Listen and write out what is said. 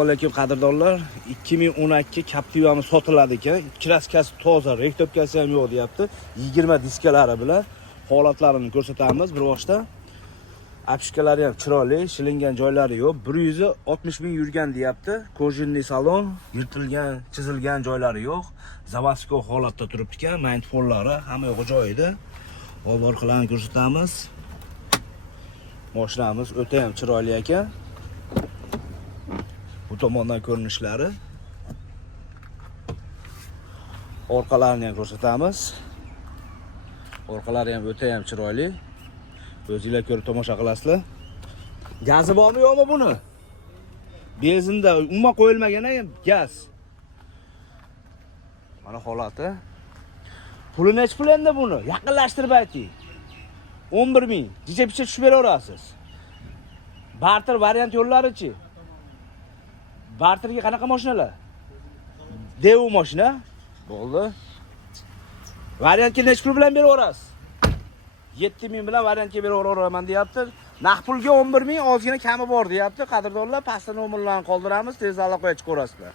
Assalomu qadrdonlar, 2012 Captiva'miz sotiladi ekan. Kraskasi toza, rektopkasi ham yo'q deyapti. 20 diskalari bilan holatlarini ko'rsatamiz bir boshda. Apishkalari ham chiroyli, shilingan joylari yo'q. 160 ming yurgan deyapti. Kojinli salon, yirtilgan, chizilgan joylari yo'q. Zavodskiy holatda turibdi ekan. Magnitofonlari hamma yo'q joyida. Hozir orqalarini ko'rsatamiz. Mashinamiz o'ta ham chiroyli ekan. Bu tomondan ko'rinishlari. Orqalarini ham ko'rsatamiz. Orqalari ham o'ta ham chiroyli. O'zingizlar ko'rib tomosha qilasizlar. Gazi bormi yo'qmi buni? Benzinda umuman qo'yilmagan ham gaz. Mana holati. Puli nech pul endi buni? Yaqinlashtirib ayting. 11 ming. Jicha-picha tushib beraverasiz. Barter variant yo'llari-chi? Barterga qanaqa mashinalar? Devu mashina. Bo'ldi. Variantga nech pul bilan beraverasiz? 7 ming bilan variantga beraveraman deyapti. Naqd pulga 11 ming, ozgina kami bor deyapti. Qadrdonlar, pastda nomerlarni qoldiramiz, tez aloqaga chiqaverasizlar.